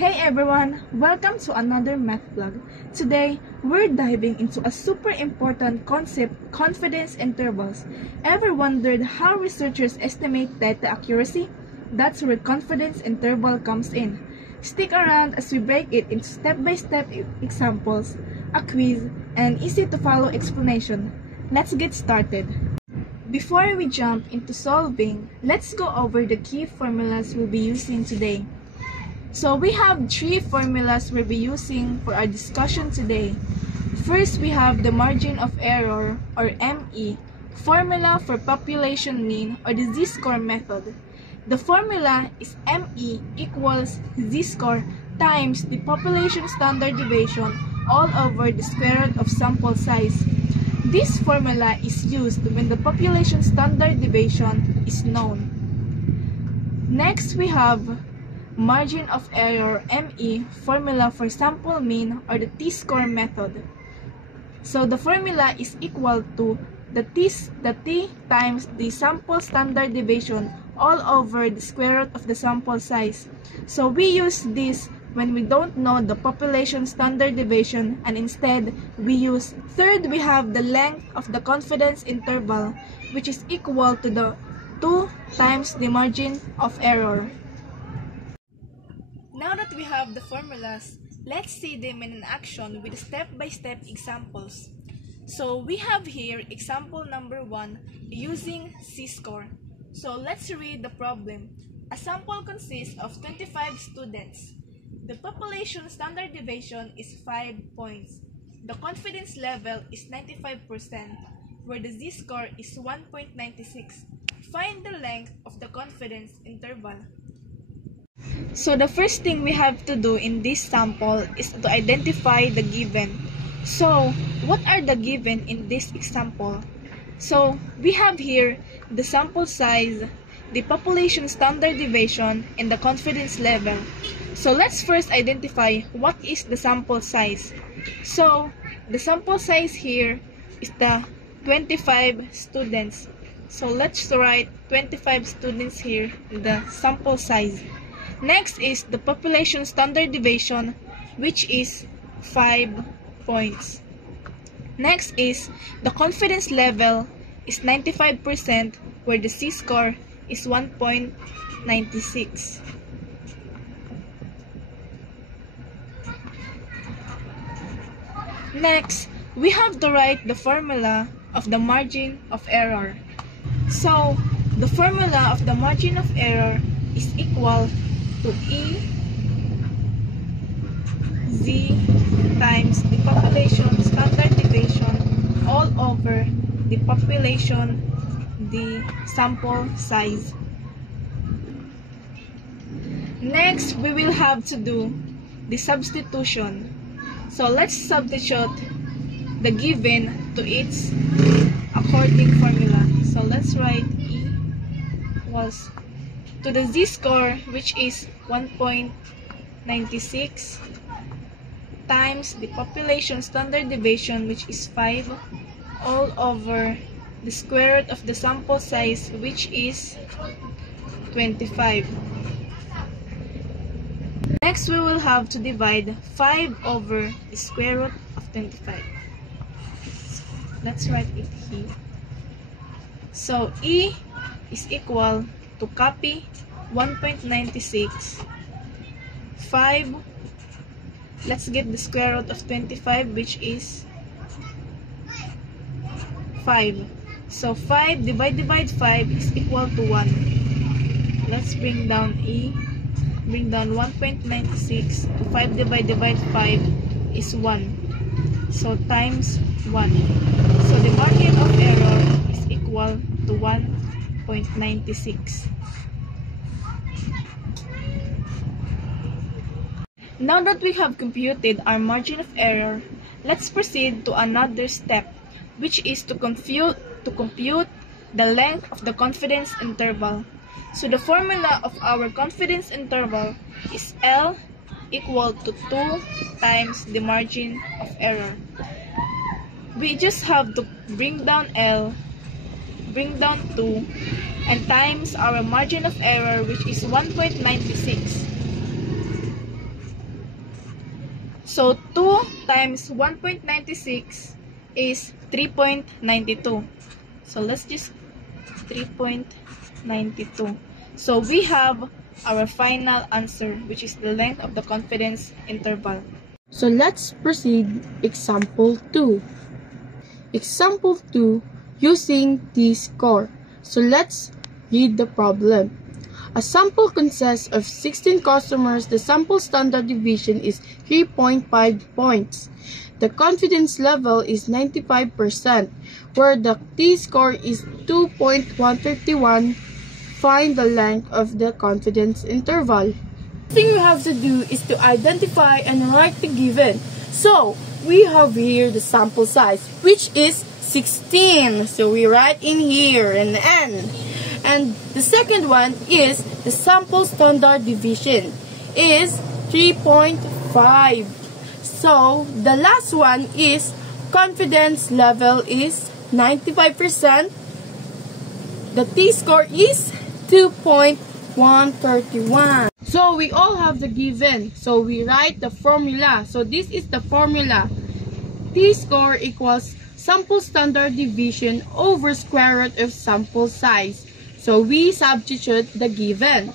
Hey everyone! Welcome to another math vlog. Today, we're diving into a super important concept, confidence intervals. Ever wondered how researchers estimate data accuracy? That's where confidence interval comes in. Stick around as we break it into step-by-step examples, a quiz, and easy-to-follow explanation. Let's get started. Before we jump into solving, let's go over the key formulas we'll be using today. So we have three formulas we'll be using for our discussion today. First, we have the margin of error, or ME, formula for population mean, or the z-score method. The formula is ME equals z-score times the population standard deviation all over the square root of sample size. This formula is used when the population standard deviation is known. Next, we have margin of error ME formula for sample mean, or the t-score method. So the formula is equal to the t times the sample standard deviation all over the square root of the sample size. So we use this when we don't know the population standard deviation, and instead we use. Third, we have the length of the confidence interval, which is equal to the 2 times the margin of error. Now that we have the formulas, let's see them in action with step-by-step examples. So we have here example number 1 using z-score. So let's read the problem. A sample consists of 25 students. The population standard deviation is 5 points. The confidence level is 95%, where the z-score is 1.96. Find the length of the confidence interval. So the first thing we have to do in this sample is to identify the given. So what are the given in this example? So we have here the sample size, the population standard deviation, and the confidence level. So let's first identify what is the sample size. So the sample size here is the 25 students. So let's write 25 students here in the sample size. Next is the population standard deviation, which is 5 points. Next is the confidence level is 95%, where the z-score is 1.96. Next, we have to write the formula of the margin of error. So the formula of the margin of error is equal to E Z times the population standard deviation all over the population, the sample size. Next, we will have to do the substitution. So let's substitute the given to its according formula. So let's write E equals to the z-score, which is 1.96, times the population standard deviation, which is 5, all over the square root of the sample size, which is 25. Next, we will have to divide 5 over the square root of 25. Let's write it here. So E is equal to copy 1.96, 5, let's get the square root of 25, which is 5. So 5 divide 5 is equal to 1. Let's bring down E, bring down 1.96 to 5 divide 5 is 1. So times 1. So the margin of error is equal to 1.96. Now that we have computed our margin of error, let's proceed to another step, which is to compute the length of the confidence interval. So the formula of our confidence interval is L equal to 2 times the margin of error. We just have to bring down L, bring down 2, and times our margin of error, which is 1.96. So 2 times 1.96 is 3.92. So let's just 3.92. So we have our final answer, which is the length of the confidence interval. So let's proceed example 2. Example 2, using t-score. So let's read the problem. A sample consists of 16 customers. The sample standard deviation is 3.5 points. The confidence level is 95%, where the t-score is 2.131. Find the length of the confidence interval. The thing we have to do is to identify and write the given. So, we have here the sample size, which is 16. So, we write in here an n. And the second one is the sample standard deviation is 3.5. So, the last one is confidence level is 95%. The t-score is 2.131. So, we all have the given. So, we write the formula. So, this is the formula. T-score equals sample standard deviation over square root of sample size. So, we substitute the given.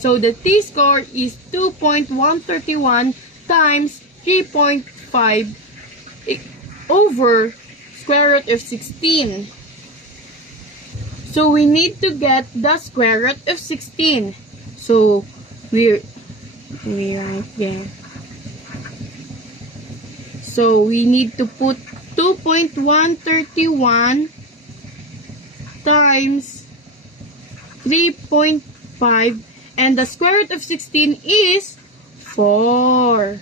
So, the t-score is 2.131 times 3.5 over square root of 16. So, we need to get the square root of 16. So, we write there. So, we need to put 2.131 times 3.5, and the square root of 16 is 4.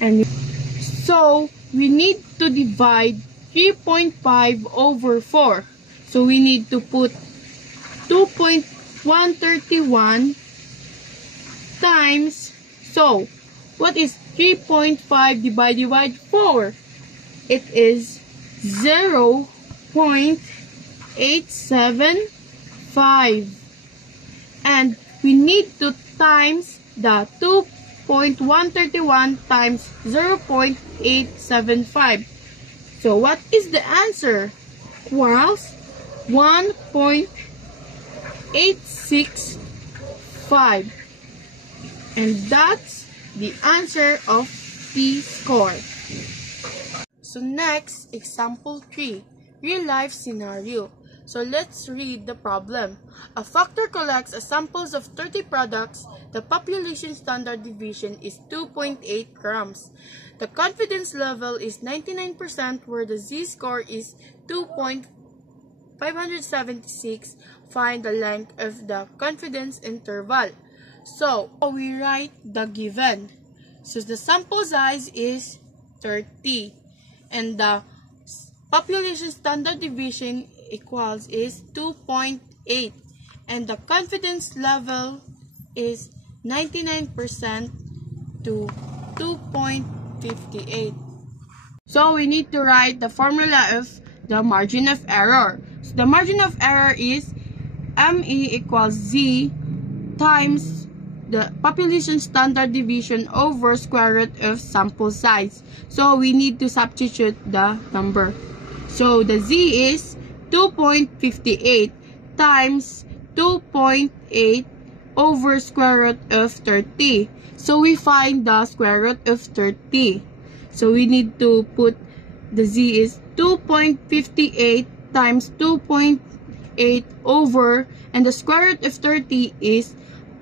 And so, we need to divide 3.5 over 4. So, we need to put 2.131 times, so, what is 3.5 divided by 4? It is 0.875. And we need to times the 2.131 times 0.875. So, what is the answer? Well, 1.865. And that's the answer of t-score. So next, example 3, real life scenario. So let's read the problem. A factor collects a samples of 30 products. The population standard deviation is 2.8 grams. The confidence level is 99%, where the z-score is 2.576. Find the length of the confidence interval. So, we write the given. So, the sample size is 30. And the population standard deviation equals is 2.8. And the confidence level is 99% to 2.58. So, we need to write the formula of the margin of error. So, the margin of error is ME equals Z times the population standard deviation over square root of sample size. So, we need to substitute the number. So, the Z is 2.58 times 2.8 over square root of 30. So, we find the square root of 30. So, we need to put the Z is 2.58 times 2.8 over, and the square root of 30 is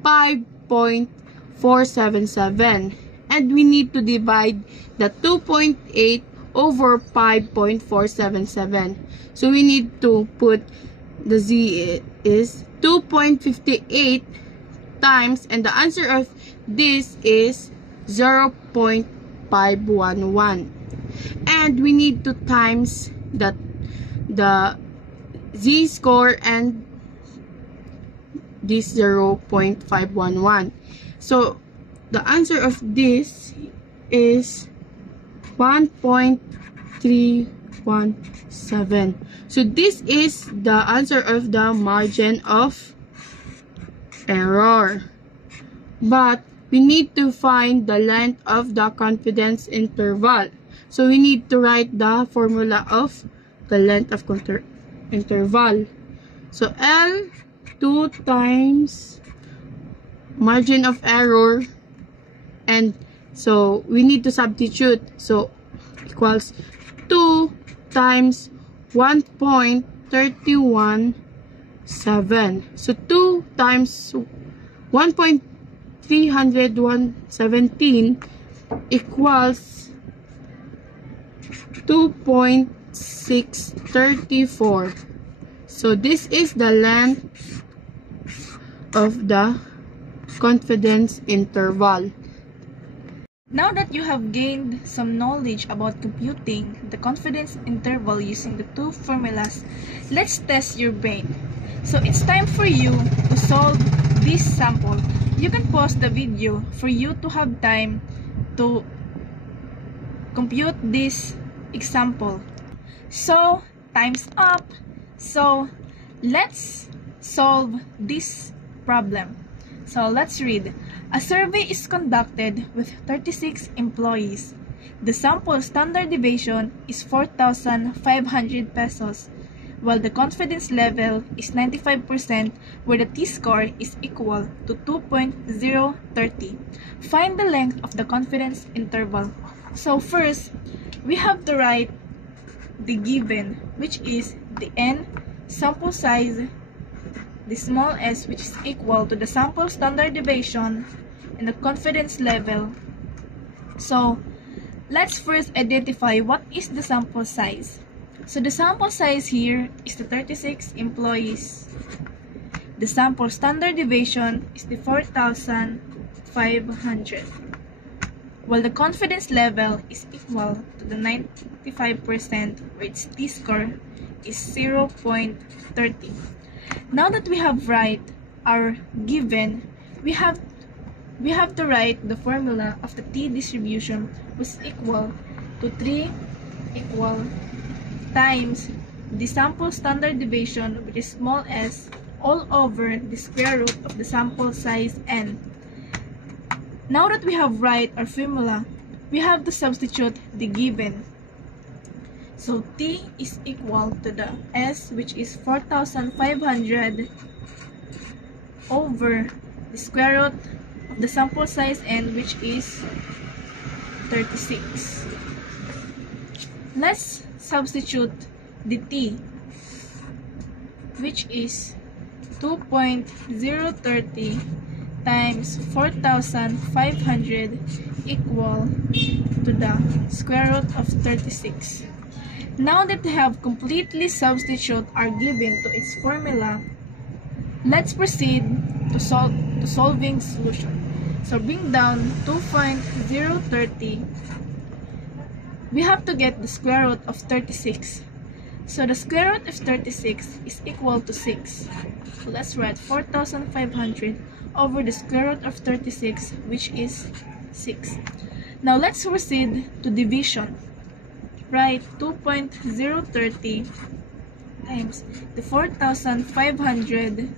5.477. And we need to divide the 2.8 over 5.477. So we need to put the Z is 2.58 times, and the answer of this is 0.511. And we need to times the z-score and this 0.511. So the answer of this is 1.317. So this is the answer of the margin of error. But we need to find the length of the confidence interval. So we need to write the formula of the length of interval. So L 2 times margin of error, and so we need to substitute. So equals 2 times 1.317. So 2 times 1.317 equals 2.634. So this is the length of the confidence interval. Now that you have gained some knowledge about computing the confidence interval using the two formulas, let's test your brain. So it's time for you to solve this sample. You can pause the video for you to have time to compute this example. So, time's up. So, let's solve this problem. So, let's read. A survey is conducted with 36 employees. The sample standard deviation is 4,500 pesos, while the confidence level is 95%, where the t-score is equal to 2.030. Find the length of the confidence interval. So first, we have to write the given, which is the n sample size, the small s, which is equal to the sample standard deviation, and the confidence level. So let's first identify what is the sample size. So the sample size here is the 36 employees. The sample standard deviation is the 4,500. While the confidence level is equal to the 95%, where its t-score is 0.30. Now that we have write our given, we have to write the formula of the t-distribution, which is equal to 3 equal times the sample standard deviation, which is small s, all over the square root of the sample size n. Now that we have write our formula, we have to substitute the given. So t is equal to the s, which is 4,500 over the square root of the sample size n, which is 36. Let's substitute the t, which is 2.030 times 4,500 equal to the square root of 36. Now that we have completely substituted our given to its formula, let's proceed to solving the solution. So bring down 2.030. We have to get the square root of 36. So the square root of 36 is equal to 6. So let's write 4,500 over the square root of 36, which is 6. Now let's proceed to division. Write 2.030 times the 4,500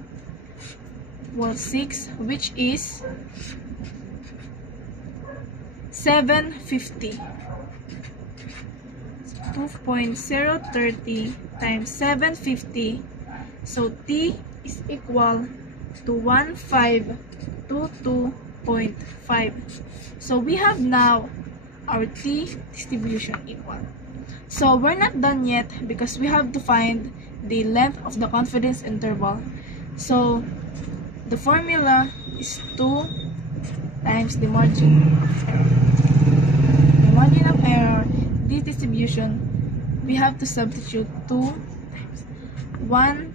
was 6, which is 750. 2.030 times 750. So t is equal to 1522.5. So we have now our t distribution equal. So we're not done yet because we have to find the length of the confidence interval. So the formula is 2 times the margin of error. The margin of error, this distribution, we have to substitute 2 times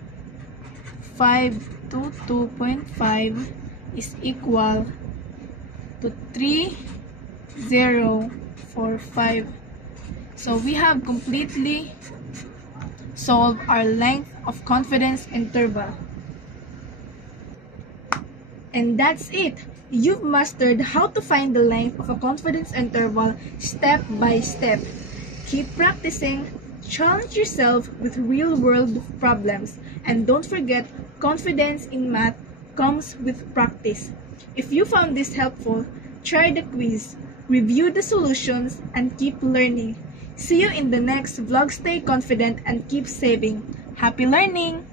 1522.5 is equal to 3045. So we have completely solved our length of confidence interval. And that's it. You've mastered how to find the length of a confidence interval step by step. Keep practicing, challenge yourself with real-world problems, and don't forget, confidence in math comes with practice. If you found this helpful, try the quiz, review the solutions, and keep learning. See you in the next vlog. Stay confident and keep saving. Happy learning!